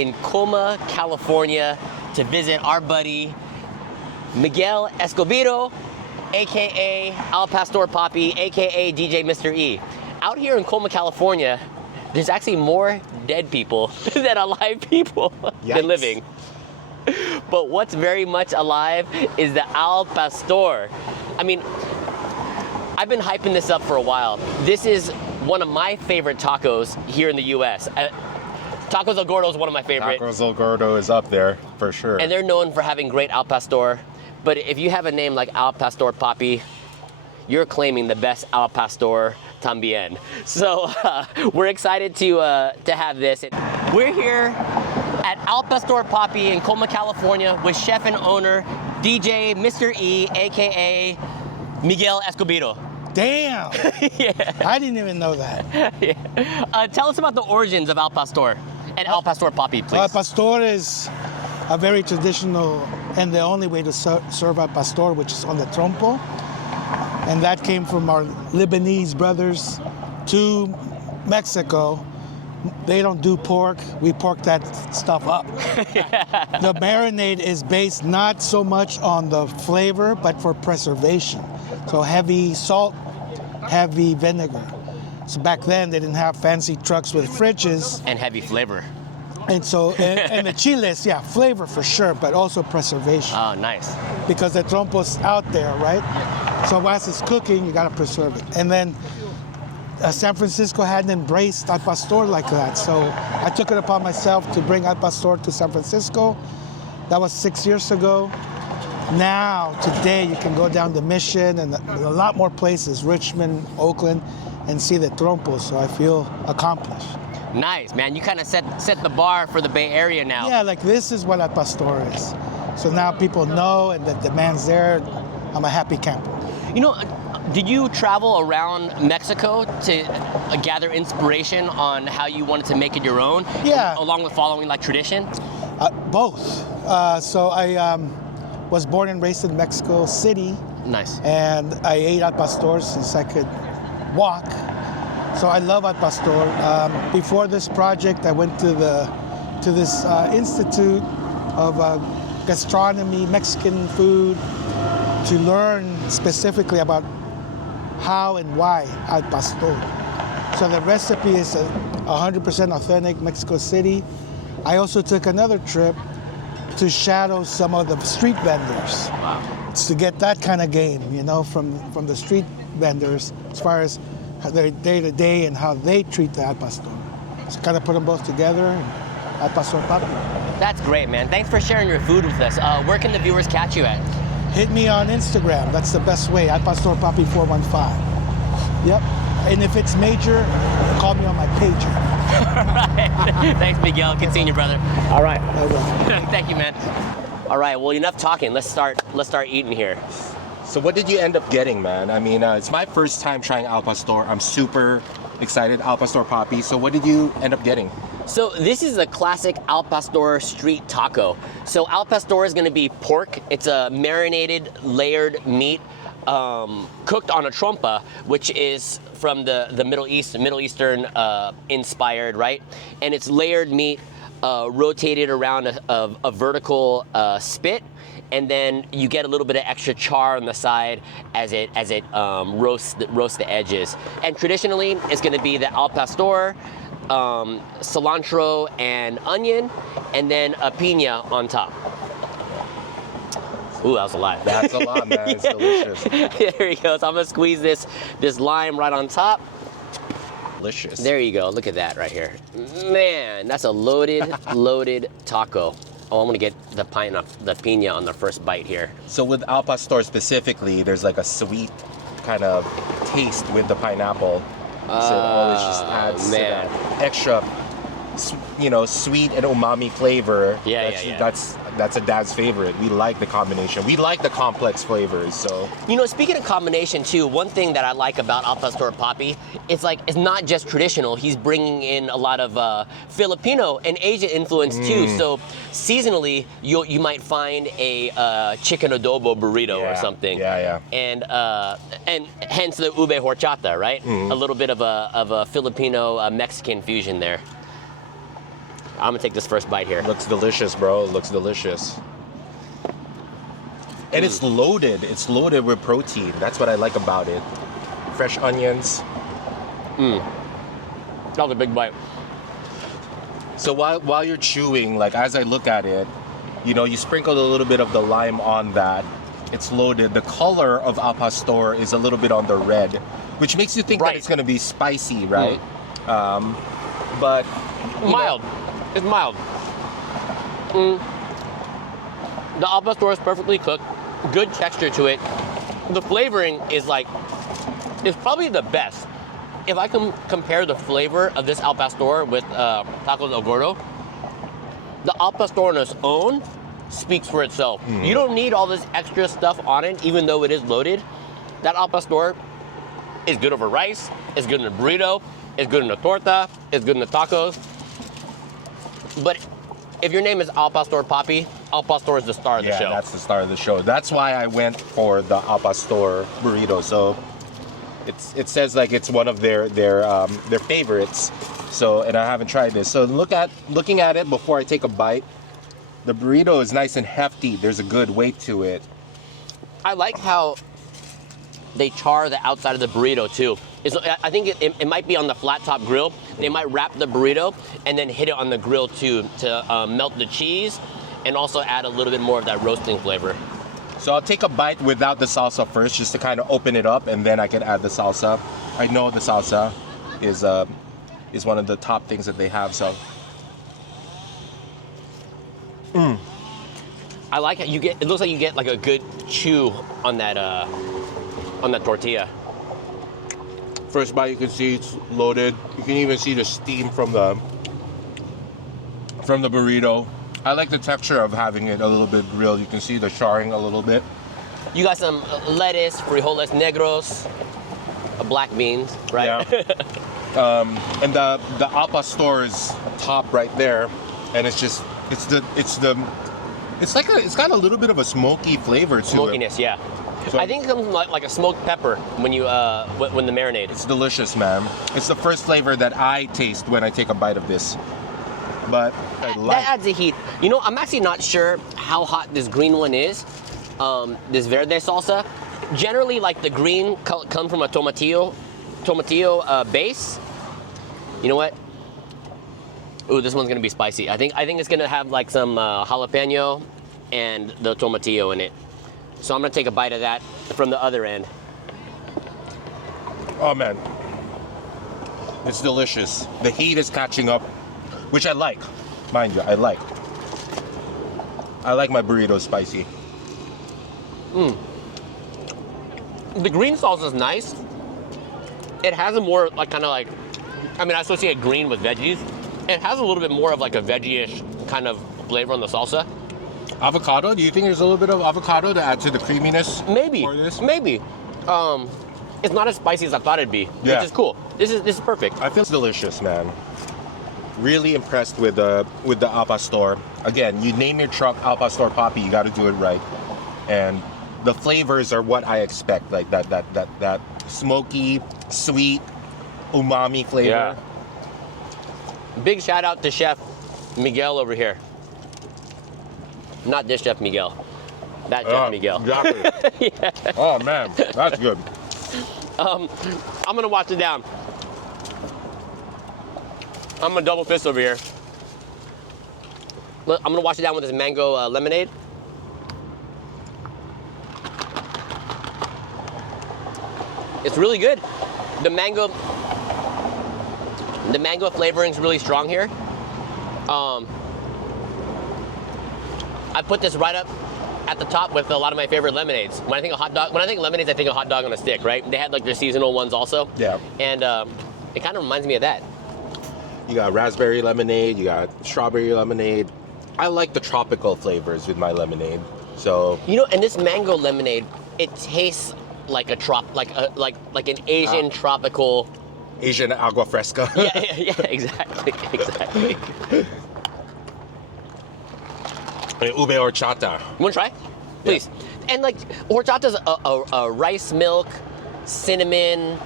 in Colma, California to visit our buddy Miguel Escobedo, aka Al Pastor Papi, aka DJ Mr. E. Out here in Colma, California, there's actually more dead people than alive people than living. But what's very much alive is the Al Pastor. I mean, I've been hyping this up for a while. This is one of my favorite tacos here in the US. Tacos El Gordo is one of my favorite. Tacos El Gordo is up there for sure. And they're known for having great Al Pastor. But if you have a name like Al Pastor Papi, you're claiming the best Al Pastor tambien. So we're excited to have this. We're here at Al Pastor Papi in Colma, California with chef and owner DJ Mr. E, aka Miguel Escobedo. Damn! Yeah. I didn't even know that. Yeah. Tell us about the origins of Al Pastor and Al Pastor Papi, please. Al Pastor is a very traditional and the only way to serve Al Pastor, which is on the trompo. And that came from our Lebanese brothers to Mexico. They don't do pork. We pork that stuff up. The marinade is based not so much on the flavor, but for preservation. So heavy salt, heavy vinegar. So back then, they didn't have fancy trucks with fridges. And heavy flavor. And so, and the chiles, yeah, flavor for sure, but also preservation. Oh, nice. Because the trompo's out there, right? So whilst it's cooking, you gotta preserve it. And then San Francisco hadn't embraced Al Pastor like that. So I took it upon myself to bring Al Pastor to San Francisco. That was 6 years ago. Now, today, you can go down to Mission and a lot more places, Richmond, Oakland, and see the trompo. So I feel accomplished. Nice, man. You kind of set the bar for the Bay Area now. Yeah, like this is what Al Pastor is. So now people know and the demand's there. I'm a happy camper. You know, did you travel around Mexico to gather inspiration on how you wanted to make it your own? Yeah. Along with following like tradition? Both. So I was born and raised in Mexico City. Nice. And I ate Al Pastor since I could walk. So I love Al Pastor. Before this project, I went to this Institute of Gastronomy, Mexican food, to learn specifically about how and why Al Pastor. So the recipe is 100% authentic Mexico City. I also took another trip to shadow some of the street vendors. Wow. It's to get that kind of game, you know, from the street vendors as far as their day-to-day and how they treat the Al Pastor. So kind of put them both together, and Al Pastor Papi. That's great, man. Thanks for sharing your food with us. Where can the viewers catch you at? Hit me on Instagram. That's the best way. Al Pastor Papi 415. Yep. And if it's major, call me on my pager. Right. Thanks, Miguel. Good seeing you, brother. All right. I will. Thank you, man. All right. Well, enough talking. Let's start eating here. So what did you end up getting, man? I mean, it's my first time trying Al Pastor. I'm super excited, Al Pastor Papi. So what did you end up getting? So this is a classic Al Pastor street taco. So Al Pastor is gonna be pork. It's a marinated, layered meat cooked on a trompa, which is from the Middle Eastern inspired, right? And it's layered meat rotated around a vertical spit. And then you get a little bit of extra char on the side as it roasts the edges. And traditionally, it's going to be the Al Pastor, cilantro and onion, and then a piña on top. Ooh, that was a lot. That's a lot, man. It's delicious. There you go. So I'm gonna squeeze this lime right on top. Delicious. There you go. Look at that right here. Man, that's a loaded taco. Oh, I'm gonna get the piña on the first bite here. So with Al Pastor specifically, there's like a sweet kind of taste with the pineapple. So it always just adds to that extra, sweet and umami flavor. That's a dad's favorite. We like the combination. We like the complex flavors. So speaking of combination too, one thing that I like about Al Pastor Papi, it's not just traditional. He's bringing in a lot of Filipino and Asian influence too. So seasonally, you might find a chicken adobo burrito or something. And hence the ube horchata, right? A little bit of a Filipino Mexican fusion there. I'm gonna take this first bite here. Looks delicious, bro. It looks delicious. And it's loaded. It's loaded with protein. That's what I like about it. Fresh onions. That was a big bite. So while you're chewing, like as I look at it, you know, you sprinkled a little bit of the lime on that. It's loaded. The color of al pastor is a little bit on the red, which makes you think that it's gonna be spicy, right? But mild. It's mild. The al pastor is perfectly cooked. Good texture to it. The flavoring is probably the best. If I can compare the flavor of this al pastor with tacos El Gordo, the al pastor on its own speaks for itself. You don't need all this extra stuff on it, even though it is loaded. That al pastor is good over rice, it's good in a burrito, it's good in a torta, it's good in the tacos. But if your name is Al Pastor Papi, Al Pastor is the star of the show. Yeah, that's the star of the show. That's why I went for the al pastor burrito. So it says like it's one of their favorites. So, and I haven't tried this. So looking at it before I take a bite, the burrito is nice and hefty. There's a good weight to it. I like how they char the outside of the burrito too. I think it might be on the flat top grill. They might wrap the burrito and then hit it on the grill too to melt the cheese and also add a little bit more of that roasting flavor. So I'll take a bite without the salsa first, just to kind of open it up, and then I can add the salsa. I know the salsa is one of the top things that they have. So. I like how it looks like you get like a good chew on that tortilla. First bite, you can see it's loaded. You can even see the steam from the burrito. I like the texture of having it a little bit grilled. You can see the charring a little bit. You got some lettuce, frijoles negros, black beans, right? Yeah. And the al pastor is top right there, and it's got a little bit of a smoky flavor to Smokiness, it. yeah. So, I think it comes like a smoked pepper when you when the marinade. It's delicious, man. It's the first flavor that I taste when I take a bite of this. But that adds a heat. You know, I'm actually not sure how hot this green one is. This verde salsa. Generally, like the green comes from a tomatillo base. You know what? Ooh, this one's gonna be spicy. I think it's gonna have like some jalapeno and the tomatillo in it. So I'm gonna take a bite of that from the other end. Oh man, it's delicious. The heat is catching up, which I like, mind you. I like my burrito spicy. The green salsa is nice. It has a more like I associate green with veggies. It has a little bit more of like a veggie-ish kind of flavor on the salsa. Avocado? Do you think there's a little bit of avocado to add to the creaminess? Maybe. For this? Maybe. It's not as spicy as I thought it'd be, Yeah. which is cool. This is perfect. I feel delicious, man. Really impressed with the al pastor. Again, you name your truck Al Pastor Papi, you got to do it right. And the flavors are what I expect, like that smoky, sweet, umami flavor. Yeah. Big shout out to Chef Miguel over here. Not this Chef Miguel. That Chef Miguel. Exactly. Yeah. Oh man, that's good. I'm gonna watch it down. I'm gonna double fist over here. I'm gonna wash it down with this mango lemonade. It's really good. The mango flavoring is really strong here. I put this right up at the top with a lot of my favorite lemonades. When I think lemonades, I think of hot dog on a stick, right? They had like their seasonal ones also. Yeah. And it kind of reminds me of that. You got raspberry lemonade, you got strawberry lemonade. I like the tropical flavors with my lemonade. So You know, and this mango lemonade, it tastes like an Asian tropical. Asian agua fresca. Yeah, exactly. Ube horchata. You want to try? Please. Yeah. And like horchata's a rice milk, cinnamon,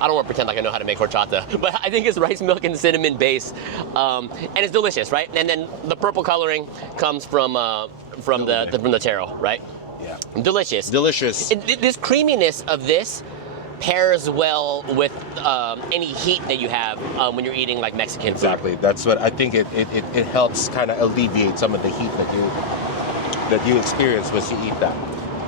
I don't want to pretend like I know how to make horchata, but I think it's rice milk and cinnamon base, and it's delicious, right? And then the purple coloring comes from the taro, right? Yeah. Delicious. Delicious. This creaminess of this pairs well with any heat that you have when you're eating like Mexican food. Exactly. That's what I think. It helps kind of alleviate some of the heat that you experience once you eat that.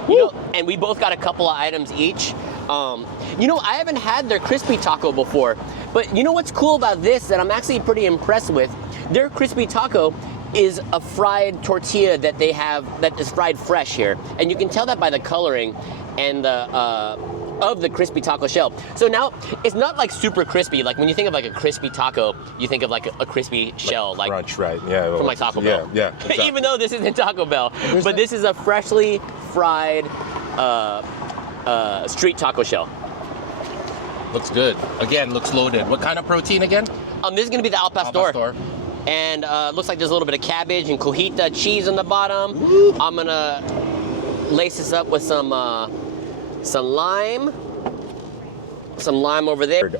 You know, and we both got a couple of items each. You know, I haven't had their crispy taco before, but you know what's cool about this that I'm actually pretty impressed with? Their crispy taco is a fried tortilla that they have that is fried fresh here, and you can tell that by the coloring and the of the crispy taco shell. So now it's not like super crispy. Like when you think of like a crispy taco, you think of like a crispy shell, like crunch, right? Yeah. from like Taco Bell. Yeah. Exactly. Even though this isn't Taco Bell, but this is a freshly fried street taco shell. Looks good. Again, looks loaded. What kind of protein again? This is gonna be the Al Pastor. And looks like there's a little bit of cabbage and cojita cheese on the bottom. Woo. I'm gonna lace this up with some lime. Some lime over there.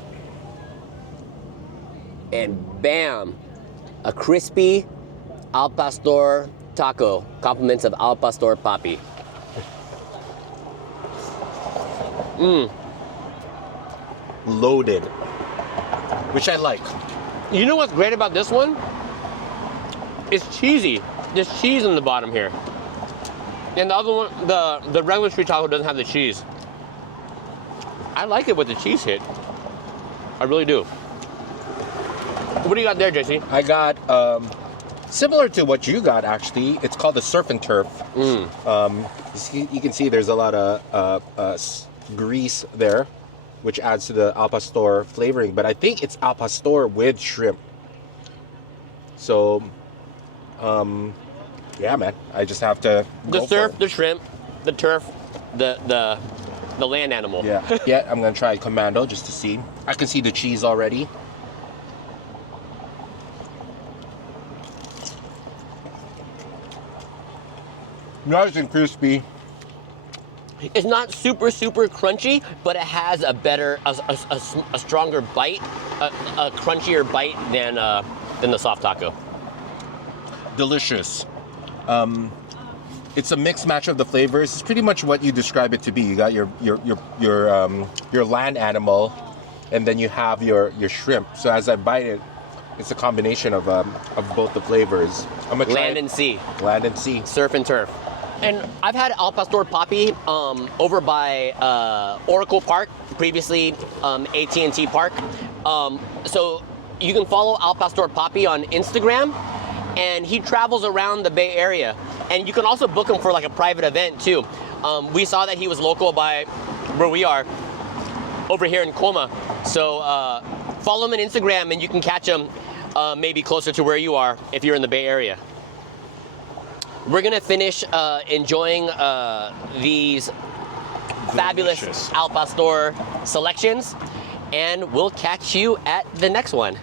And bam, a crispy Al Pastor taco. Compliments of Al Pastor Papi. Loaded, which I like. You know what's great about this one? It's cheesy. There's cheese in the bottom here. And the other one, the regular street taco doesn't have the cheese. I like it with the cheese hit. I really do. What do you got there, JC? I got similar to what you got actually. It's called the surf and turf. You can see there's a lot of grease there, which adds to the Al Pastor flavoring. But I think it's Al Pastor with shrimp. So, yeah, man. I just have to The surf, the shrimp, the turf, the land animal. Yeah. I'm gonna try commando just to see. I can see the cheese already. Nice and crispy. It's not super crunchy, but it has a better, a stronger bite, a crunchier bite than the soft taco. Delicious. It's a mixed match of the flavors. It's pretty much what you describe it to be. You got your land animal, and then you have your shrimp. So as I bite it, it's a combination of both the flavors. I'm gonna try Land and sea. Land and sea. Surf and turf. And I've had Al Pastor Papi over by Oracle Park, previously AT&T Park. So you can follow Al Pastor Papi on Instagram, and he travels around the Bay Area. And you can also book him for like a private event too. We saw that he was local by where we are, over here in Colma. So follow him on Instagram and you can catch him maybe closer to where you are if you're in the Bay Area. We're gonna finish enjoying these fabulous Delicious. Al Pastor selections, and we'll catch you at the next one.